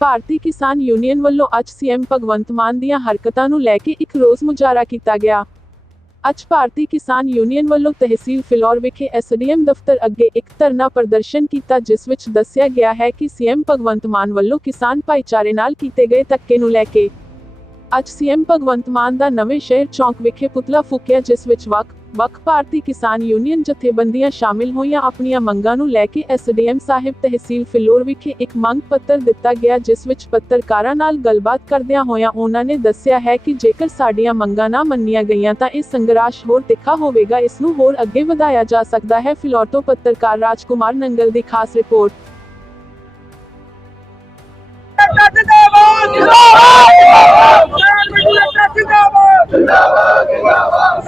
ਭਾਰਤੀ ਕਿਸਾਨ ਯੂਨੀਅਨ ਵੱਲੋਂ ਅੱਜ ਸੀਐਮ ਭਗਵੰਤ ਮਾਨ ਦੀਆਂ ਹਰਕਤਾਂ ਨੂੰ ਲੈ ਕੇ ਇੱਕ ਰੋਸ ਮੁਜ਼ਾਹਰਾ ਕੀਤਾ ਗਿਆ। ਅੱਜ ਭਾਰਤੀ ਕਿਸਾਨ ਯੂਨੀਅਨ ਵੱਲੋਂ ਤਹਿਸੀਲ ਫਿਲੌਰ ਵਿਖੇ ਐਸਡੀਐਮ ਦਫ਼ਤਰ ਅੱਗੇ ਇੱਕ ਧਰਨਾ ਪ੍ਰਦਰਸ਼ਨ ਕੀਤਾ, ਜਿਸ ਵਿੱਚ ਦੱਸਿਆ ਗਿਆ ਹੈ ਕਿ ਸੀਐਮ ਭਗਵੰਤ ਮਾਨ ਵੱਲੋਂ ਕਿਸਾਨ ਭਾਈਚਾਰੇ ਨਾਲ ਕੀਤੇ ਗਏ ਧੱਕੇ ਨੂੰ ਲੈ ਕੇ ਅੱਜ ਸੀਐਮ ਭਗਵੰਤ ਮਾਨ ਦਾ ਨਵੇਂ ਸ਼ਹਿਰ ਚੌਂਕ ਵਿਖੇ ਪੁਤਲਾ ਫੂਕਿਆ, ਜਿਸ ਵਿੱਚ ਵੱਖ ਵੱਖ ਭਾਰਤੀ ਕਿਸਾਨ ਯੂਨੀਅਨ ਜਥੇਬੰਦੀਆਂ ਸ਼ਾਮਿਲ ਹੋਈਆਂ ਆਪਣੀਆਂ ਮੰਗਾਂ ਨੂੰ ਲੈ ਕੇ ਐਸਡੀਐਮ ਸਾਹਿਬ ਤਹਿਸੀਲ ਫਿਲੌਰ ਵਿਖੇ ਇੱਕ ਮੰਗ ਪੱਤਰ ਦਿੱਤਾ ਗਿਆ, ਜਿਸ ਵਿੱਚ ਪੱਤਰਕਾਰਾਂ ਨਾਲ ਗੱਲਬਾਤ ਕਰਦਿਆਂ ਹੋਇਆਂ ਉਹਨਾਂ ਨੇ ਦੱਸਿਆ ਹੈ ਕਿ ਜੇਕਰ ਸਾਡੀਆਂ ਮੰਗਾਂ ਨਾ ਮੰਨੀਆਂ ਗਈਆਂ ਤਾਂ ਇਹ ਸੰਘਰਸ਼ ਹੋਰ ਤਿੱਖਾ ਹੋਵੇਗਾ, ਇਸ ਨੂੰ ਹੋਰ ਅੱਗੇ ਵਧਾਇਆ ਜਾ ਸਕਦਾ ਹੈ, ਫਿਲੌਰ ਤੋਂ ਪੱਤਰਕਾਰ ਰਾਜਕੁਮਾਰ ਨੰਗਲ ਦੀ ਖਾਸ ਰਿਪੋਰਟ। ਜਿੰਦਾਬਾਦ ਜਿੰਦਾਬਾਦ ਜਿੰਦਾਬਾਦ ਜਿੰਦਾਬਾਦ।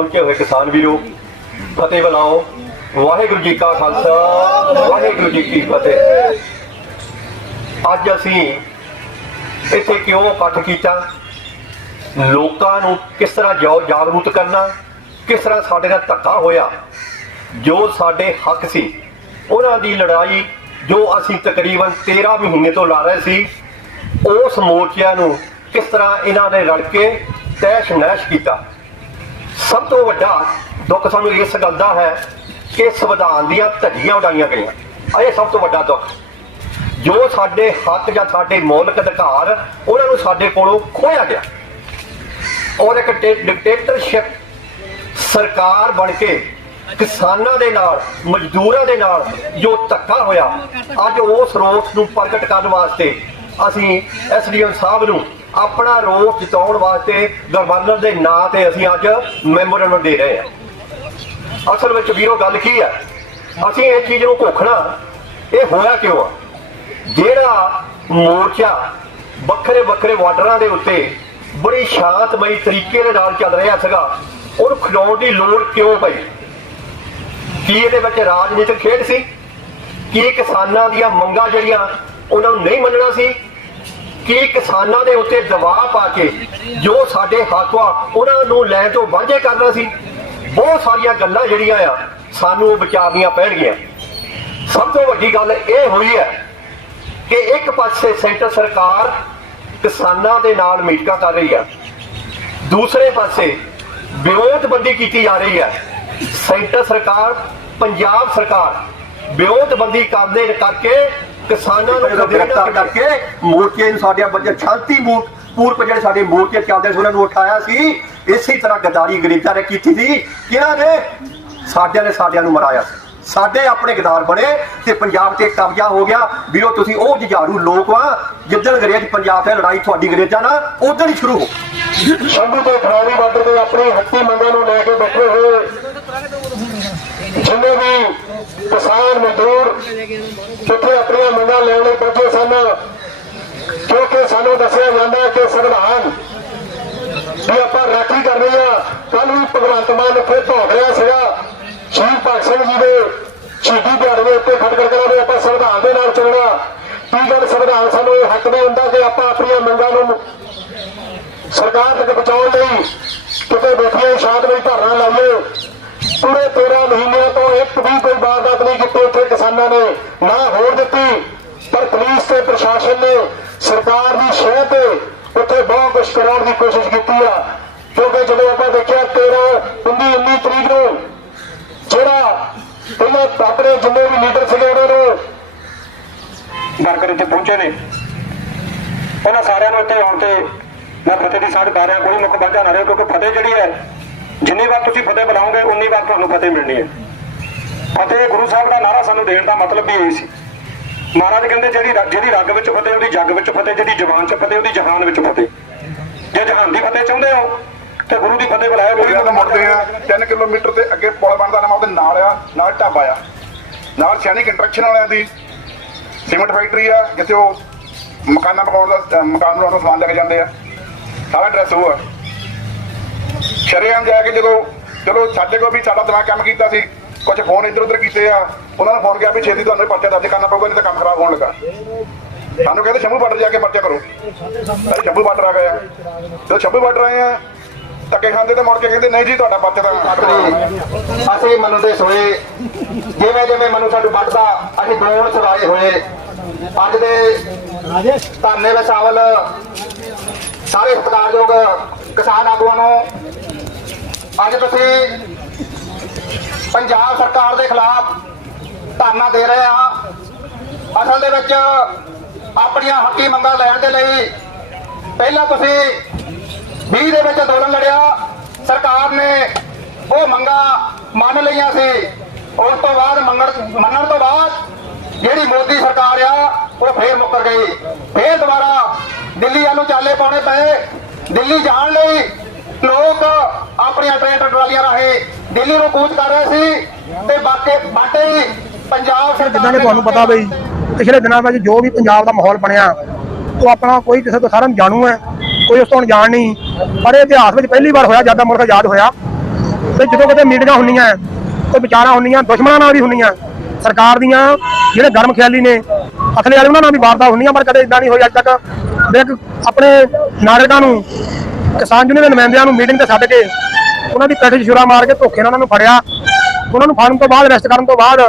ਪਹੁੰਚੇ ਹੋਏ ਕਿਸਾਨ ਵੀਰੋ, ਫਤਿਹ ਬੁਲਾਓ। ਵਾਹਿਗੁਰੂ ਜੀ ਕਾ ਖਾਲਸਾ, ਵਾਹਿਗੁਰੂ ਜੀ ਕੀ ਫਤਿਹ। ਅੱਜ ਅਸੀਂ ਇੱਥੇ ਕਿਉਂ ਇਕੱਠ ਕੀਤਾ? ਲੋਕਾਂ ਨੂੰ ਕਿਸ ਤਰ੍ਹਾਂ ਜਾਗਰੂਕ ਕਰਨਾ? ਕਿਸ ਤਰ੍ਹਾਂ ਸਾਡੇ ਨਾਲ ਧੱਕਾ ਹੋਇਆ? ਜੋ ਸਾਡੇ ਹੱਕ ਸੀ, ਉਹਨਾਂ ਦੀ ਲੜਾਈ ਜੋ ਅਸੀਂ ਤਕਰੀਬਨ 13 ਮਹੀਨੇ ਤੋਂ ਲਾ ਰਹੇ ਸੀ, ਉਸ ਮੋਰਚਿਆਂ ਨੂੰ ਕਿਸ ਤਰ੍ਹਾਂ ਇਹਨਾਂ ਨੇ ਰਲ ਕੇ ਤੈਸ਼ ਨੈਸ਼ ਕੀਤਾ? ਸਭ ਤੋਂ ਵੱਡਾ ਦੁੱਖ ਸਾਨੂੰ ਇਸ ਗੱਲ ਦਾ ਹੈ ਕਿ ਸੰਵਿਧਾਨ ਦੀਆਂ ਧੱਜੀਆਂ ਉਡਾਈਆਂ ਗਈਆਂ। ਇਹ ਸਭ ਤੋਂ ਵੱਡਾ ਦੁੱਖ। ਜੋ ਸਾਡੇ ਹੱਕ ਜਾਂ ਸਾਡੇ ਮੌਲਿਕ ਅਧਿਕਾਰ ਉਹਨਾਂ ਨੂੰ ਸਾਡੇ ਕੋਲੋਂ ਖੋਇਆ ਗਿਆ। ਔਰ ਇੱਕ ਡਿਕਟੇਟਰਸ਼ਿਪ ਸਰਕਾਰ ਬਣ ਕੇ ਕਿਸਾਨਾਂ ਦੇ ਨਾਲ, ਮਜ਼ਦੂਰਾਂ ਦੇ ਨਾਲ ਜੋ ਧੱਕਾ ਹੋਇਆ, ਅੱਜ ਉਸ ਰੋਸ ਨੂੰ ਪ੍ਰਗਟ ਕਰਨ ਵਾਸਤੇ ਅਸੀਂ ਐਸਡੀਐਮ ਸਾਹਿਬ ਨੂੰ ਆਪਣਾ ਰੋਸ ਜਤਾਉਣ ਵਾਸਤੇ ਗਵਰਨਰ ਦੇ ਨਾਂ ਤੇ ਅਸੀਂ ਅੱਜ ਮੈਮੋਰੰਡਮ ਦੇ ਰਹੇ ਹਾਂ। ਅਸਲ ਵਿੱਚ ਵੀਰੋ, ਗੱਲ ਕੀ ਹੈ? ਅਸੀਂ ਇਹ ਚੀਜ਼ ਨੂੰ ਘੋਖਣਾ, ਇਹ ਹੋਇਆ ਕਿਉਂ ਆ? ਜਿਹੜਾ ਮੋਰਚਾ ਵੱਖਰੇ ਵੱਖਰੇ ਬਾਰਡਰਾਂ ਦੇ ਉੱਤੇ ਬੜੀ ਸ਼ਾਂਤਮਈ ਤਰੀਕੇ ਦੇ ਨਾਲ ਚੱਲ ਰਿਹਾ ਸੀਗਾ, ਉਹਨੂੰ ਖਿਡਾਉਣ ਦੀ ਲੋੜ ਕਿਉਂ ਪਈ? ਕੀ ਇਹਦੇ ਵਿੱਚ ਰਾਜਨੀਤਿਕ ਖੇਡ ਸੀ? ਕੀ ਕਿਸਾਨਾਂ ਦੀਆਂ ਮੰਗਾਂ ਜਿਹੜੀਆਂ ਉਹਨਾਂ ਨੂੰ ਨਹੀਂ ਮੰਨਣਾ ਸੀ? ਕੀ ਕਿਸਾਨਾਂ ਦੇ ਉੱਤੇ ਦਬਾਅ ਪਾ ਕੇ ਜੋ ਸਾਡੇ ਹੱਕ ਆ ਉਹਨਾਂ ਨੂੰ ਲੈਣ ਤੋਂ ਵਾਂਝੇ ਕਰਨਾ ਸੀ। ਬਹੁਤ ਸਾਰੀਆਂ ਗੱਲਾਂ ਜਿਹੜੀਆਂ ਆ, ਸਾਨੂੰ ਵਿਚਾਰਨੀਆਂ ਪੈਣਗੀਆਂ। ਸਭ ਤੋਂ ਵੱਡੀ ਗੱਲ ਇਹ ਹੋਈ ਹੈ ਕਿ ਇੱਕ ਪਾਸੇ ਸੈਂਟਰ ਸਰਕਾਰ ਕਿਸਾਨਾਂ ਦੇ ਨਾਲ ਮੀਟਿੰਗਾਂ ਕਰ ਰਹੀ ਹੈ ਦੂਸਰੇ ਪਾਸੇ ਵਿਰੋਧਬੰਦੀ ਕੀਤੀ ਜਾ ਰਹੀ ਹੈ ਸੈਂਟਰ ਸਰਕਾਰ, ਪੰਜਾਬ ਸਰਕਾਰ ਵਿਰੋਧਬੰਦੀ ਕਰਦੇ ਕਰਕੇ ਕਿਸਾਨਾਂ ਨੂੰ ਗ੍ਰਿਫਤਾਰ ਕਰਕੇ ਮੋਰਚੇ ਨੂੰ ਸਾਡੀਆਂ ਬੱਚੇ ਸ਼ਾਂਤੀ ਮੂਰ ਪੂਰਵ ਜਿਹੜੇ ਸਾਡੇ ਮੋਰਚੇ ਚੱਲਦੇ ਸੀ ਉਹਨਾਂ ਨੂੰ ਉਠਾਇਆ ਸੀ। ਇਸੇ ਤਰ੍ਹਾਂ ਗਦਾਰੀ ਗਰੀਬਾਂ ਨੇ ਕੀਤੀ ਸੀ। ਕਿਹਨਾਂ ਨੇ? ਸਾਡਿਆਂ ਨੇ ਸਾਡਿਆਂ ਨੂੰ ਮਰਾਇਆ ਸੀ। ਸਾਡੇ ਆਪਣੇ ਗਦਾਰ ਬਣੇ ਤੇ ਪੰਜਾਬ ਤੇ ਕਬਜ਼ਾ ਹੋ ਗਿਆ। ਵੀਰੋ ਤੁਸੀਂ ਉਹ ਜੁਝਾਰੂ ਲੋਕ ਆ ਜਿੱਦਣ ਅੰਗਰੇਜ਼ ਪੰਜਾਬ ਤੇ ਲੜਾਈ ਤੁਹਾਡੀ ਅੰਗਰੇਜ਼ਾਂ ਨਾਲ ਉਦੋਂ ਹੀ ਸ਼ੁਰੂ ਹੋ। ਸ਼ੰਭੂ ਤੇ ਖਰਾੜੀ ਬਾਰਡਰ ਤੇ ਆਪਣੀ ਹੱਕੀ ਮੰਗਾਂ ਨੂੰ ਲੈ ਕੇ ਬੈਠੇ ਹੋਏ। ਜਿੰਨੇ ਵੀ ਕਿਸਾਨ ਮਜ਼ਦੂਰ ਜਿੱਥੇ ਆਪਣੀਆਂ ਮੰਗਾਂ ਲੈਣ ਲਈ ਪਹੁੰਚੇ ਸਨ, ਕਿਉਂਕਿ ਸਾਨੂੰ ਦੱਸਿਆ ਜਾਂਦਾ ਕਿ ਸੰਵਿਧਾਨ ਵੀ ਆਪਾਂ ਰਾਖੀ ਕਰਨੀ ਆ ਕੱਲ ਵੀ ਭਗਵੰਤ ਮਾਨ ਇੱਥੇ ਭੌਂਕ ਰਿਹਾ ਸੀਗਾ। ਸ਼ਹੀਦ ਭਗਤ ਸਿੰਘ ਜੀ ਦੇ ਸ਼ਹੀਦੀ ਦਿਹਾੜੇ ਦੇ ਉੱਤੇ ਖੜਕੜ ਕਰਾਂਗੇ ਆਪਾਂ ਸੰਵਿਧਾਨ ਦੇ ਨਾਲ ਚੱਲਣਾ। ਕੀ ਗੱਲ ਸੰਵਿਧਾਨ ਸਾਨੂੰ ਇਹ ਹੱਕ ਦੇ ਹੁੰਦਾ ਕਿ ਆਪਾਂ ਆਪਣੀਆਂ ਮੰਗਾਂ ਨੂੰ ਸਰਕਾਰ ਤੱਕ ਪਹੁੰਚਾਉਣ ਲਈ ਕਿਤੇ ਬੈਠੀਆਂ ਸ਼ਾਂਤ ਲਈ ਧਰਨਾ ਲਾਈਏ ਪੂਰੇ 13 ਮਹੀਨਿਆਂ ਤੋਂ ਇੱਕ ਵੀ ਕੋਈ ਵਾਰਦਾਤ ਨਹੀਂ ਕੀਤੀ ਉੱਥੇ ਕਿਸਾਨਾਂ ਨੇ, ਨਾ ਹੋਰ ਦਿੱਤੀ। ਪਰ ਪੁਲਿਸ ਤੇ ਪ੍ਰਸ਼ਾਸਨ ਨੇ, ਸਰਕਾਰ ਦੀ ਸ਼ਹਿ ਤੇ ਉੱਥੇ ਬਹੁਤ ਕੁਝ ਕਰਾਉਣ ਦੀ ਕੋਸ਼ਿਸ਼ ਕੀਤੀ ਆ। ਕਿਉਂਕਿ ਜਦੋਂ ਆਪਾਂ ਦੇਖਿਆ 13 19 19 ਤਰੀਕ ਨੂੰ ਜਿਹੜਾ ਪਹਿਲਾਂ ਆਪਣੇ ਜਿੰਨੇ ਵੀ ਲੀਡਰ ਸੀਗੇ ਉਹਨਾਂ ਨੂੰ ਵਰਕਰ ਇੱਥੇ ਪਹੁੰਚੇ ਨੇ। ਉਹਨਾਂ ਸਾਰਿਆਂ ਨੂੰ ਇੱਥੇ ਆਉਣ ਤੇ ਮੈਂ ਫਤਿਹ ਦੀ ਸਾਂਝ ਬਾਰਿਆਂ ਰਿਹਾ ਕੋਈ ਮੁੱਖ ਵਾਧਾ ਨਾ ਰਿਹਾ, ਕਿਉਂਕਿ ਫਤਿਹ ਜਿਹੜੀ ਹੈ ਜਿੰਨੀ ਵਾਰ ਤੁਸੀਂ ਫਤਿਹ ਬੁਲਾਓਗੇ ਉਨੀ ਵਾਰ ਤੁਹਾਨੂੰ ਫਤਿਹ ਮਿਲਣੀ ਹੈ। ਫਤਿਹ ਗੁਰੂ ਸਾਹਿਬ ਦਾ ਨਾਰਾ ਸਾਨੂੰ ਦੇਣ ਦਾ ਮਤਲਬ ਵੀ ਇਹ ਸੀ। ਮਹਾਰਾਜ ਕਹਿੰਦੇ ਜਿਹੜੀ ਜਿਹਦੀ ਰੱਗ ਵਿੱਚ ਫਤਿਹ ਉਹਦੀ ਜੱਗ ਵਿੱਚ ਫਤਿਹ ਜਿਹੜੀ ਜ਼ਬਾਨ 'ਚ ਫਤਿਹ ਉਹਦੀ ਜਹਾਨ ਵਿੱਚ ਫਤਿਹ। ਜੇ ਜਹਾਨ ਦੀ ਫਤਿਹ ਚਾਹੁੰਦੇ ਹੋ ਤੇ ਗੁਰੂ ਦੀ ਫਤਿਹ ਬੁਲਾਇਆ ਫਿਰ ਜਦੋਂ ਮੁੜਦੇ ਆ 3 ਕਿਲੋਮੀਟਰ ਤੇ ਅੱਗੇ ਪੁਲ ਬਣਦਾ ਨਾ ਉਹਦੇ ਨਾਲ ਆ ਨਾਲ ਢਾਬਾ ਆ। ਨਾਲ ਸੈਨਿਕ ਕੰਸਟਰਕਸ਼ਨ ਵਾਲਿਆਂ ਦੀ ਸੀਮੈਂਟ ਫੈਕਟਰੀ ਆ ਜਿੱਥੇ ਉਹ ਮਕਾਨਾਂ ਪਕਾਉਣ ਦਾ ਮਕਾਨ ਬਣਾਉਣ ਦਾ ਸਮਾਨ ਲੈ ਕੇ ਜਾਂਦੇ ਆ। ਸਾਰਾ ਐਡਰੈਸ ਉਹ ਆ। ਸ਼ਰੇਆਮ ਜਾ ਕੇ ਜਦੋਂ, ਚਲੋ ਸਾਡੇ ਕੋਲ ਵੀ ਸਾਡਾ ਦਿਮਾਗ ਕੰਮ ਕੀਤਾ ਸੀ ਕੁਝ ਫੋਨ ਇੱਧਰ ਉੱਧਰ ਕੀਤੇ ਆ, ਉਹਨਾਂ ਨੇ ਫੋਨ ਕਿਹਾ ਵੀ ਛੇਤੀ ਤੁਹਾਨੂੰ ਪਰਚਾ ਦਰਜ ਕਰਨਾ ਪਊਗਾ, ਨਹੀਂ ਤਾਂ ਕੰਮ ਖਰਾਬ ਹੋਣ ਲੱਗਾ। ਸਾਨੂੰ ਕਹਿੰਦੇ, ਸ਼ੰਭੂ ਬਾਰਡਰ ਜਾ ਕੇ ਪਰਚਾ ਕਰੋ। ਅਸੀਂ ਸ਼ੰਭੂ ਬਾਰਡਰ ਆ ਗਏ ਆ ਜਦੋਂ ਸ਼ੰਭੂ ਬਾਰਡਰ ਆਏ ਆ, ਧੱਕੇ ਖਾਂਦੇ ਤੇ ਮੁੜ ਕੇ ਕਹਿੰਦੇ, ਨਹੀਂ ਜੀ, ਤੁਹਾਡਾ ਪਰਚਾ ਤਾਂ ਆਪਣੀ ਅਸੀਂ ਮੰਨਦੇ ਸੋਏ ਜਿਵੇਂ ਜਿਵੇਂ ਮਨੂ ਸਾਨੂੰ ਵੱਢਦਾ ਅਸੀਂ ਬਰੋਣ ਛੁਡਾਏ ਹੋਏ। ਅੱਜ ਦੇ ਧਰਨੇ ਵਿੱਚ ਸ਼ਾਮਲ ਸਾਰੇ ਸਤਿਕਾਰਯੋਗ ਕਿਸਾਨ ਆਗੂਆਂ ਨੂੰ ਅੱਜ ਤੁਸੀਂ ਪੰਜਾਬ ਸਰਕਾਰ ਦੇ ਖਿਲਾਫ ਧਰਨਾ ਦੇ ਰਹੇ ਆ। ਅਸਲ ਦੇ ਵਿੱਚ ਆਪਣੀਆਂ ਹੱਕੀ ਮੰਗਾਂ ਲੈਣ ਦੇ ਲਈ ਪਹਿਲਾਂ ਤੁਸੀਂ 20 ਦੇ ਵਿੱਚ ਅੰਦੋਲਨ ਲੜਿਆ। ਸਰਕਾਰ ਨੇ ਉਹ ਮੰਗਾਂ ਮੰਨ ਲਈਆਂ ਸੀ। ਉਸ ਤੋਂ ਬਾਅਦ ਮੰਗਣ ਮੰਨਣ ਤੋਂ ਬਾਅਦ ਜਿਹੜੀ ਮੋਦੀ ਸਰਕਾਰ ਆ, ਉਹ ਫੇਰ ਮੁੱਕਰ ਗਈ। ਫੇਰ ਦੁਬਾਰਾ ਦਿੱਲੀ ਵੱਲ ਨੂੰ ਚਾਲੇ ਪਾਉਣੇ ਪਏ। ਦਿੱਲੀ ਜਾਣ ਲਈ ਲੋਕ ਆਪਣੀਆਂ ਟ੍ਰੇਨ ਟਰਾਲੀਆਂ ਰਾਹੀਂ ਦਿੱਲੀ ਨੂੰ ਕੂਚ ਕਰ ਰਹੇ ਸੀ ਤੇ ਬਾਕੀ ਬਾਟੇ ਪੰਜਾਬ ਸਰਕਾਰ ਜਿੱਦਾਂ ਕਿ ਤੁਹਾਨੂੰ ਪਤਾ ਬਈ ਪਿਛਲੇ ਦਿਨਾਂ ਵਿੱਚ ਜੋ ਵੀ ਪੰਜਾਬ ਦਾ ਮਾਹੌਲ ਬਣਿਆ ਉਹ ਆਪਣਾ ਕੋਈ ਕਿਸੇ ਤੋਂ ਸਾਰਿਆਂ ਨੂੰ ਜਾਣੂ ਹੈ ਕੋਈ ਉਸ ਤੋਂ ਅਣਜਾਣ ਨਹੀਂ। ਪਰ ਇਹ ਇਤਿਹਾਸ ਵਿੱਚ ਪਹਿਲੀ ਵਾਰ ਹੋਇਆ ਜਦ ਦਾ ਮੁਲਕ ਆਜ਼ਾਦ ਹੋਇਆ। ਤੇ ਜਦੋਂ ਕਿਤੇ ਮੀਟਿੰਗਾਂ ਹੁੰਦੀਆਂ ਕੋਈ ਵਿਚਾਰਾਂ ਹੁੰਦੀਆਂ ਦੁਸ਼ਮਣਾਂ ਨਾਲ ਵੀ ਹੁੰਦੀਆਂ। ਸਰਕਾਰ ਦੀਆਂ ਜਿਹੜੇ ਗਰਮ ਖਿਆਲੀ ਨੇ ਅਸਲੇ ਵਾਲੇ ਉਹਨਾਂ ਨਾਲ ਵੀ ਵਾਰਤਾ ਹੁੰਦੀਆਂ ਪਰ ਕਦੇ ਇਦਾਂ ਨਹੀਂ ਹੋਈ ਅੱਜ ਤੱਕ। ਇੱਕ ਆਪਣੇ ਨਾਗਰਿਕਾਂ ਨੂੰ ਕਿਸਾਨ ਯੂਨੀਅਨ ਦੇ ਨੁਮਾਇੰਦਿਆਂ ਨੂੰ ਮੀਟਿੰਗ ਤੇ ਛੱਡ ਕੇ ਉਹਨਾਂ ਦੀ ਪੈਠ 'ਚ ਛੁਰਾ ਮਾਰ ਕੇ ਧੋਖੇ ਨਾਲ ਉਹਨਾਂ ਨੂੰ ਫੜਿਆ। ਉਹਨਾਂ ਨੂੰ ਫੜਨ ਤੋਂ ਬਾਅਦ ਅਰੈਸਟ ਕਰਨ ਤੋਂ ਬਾਅਦ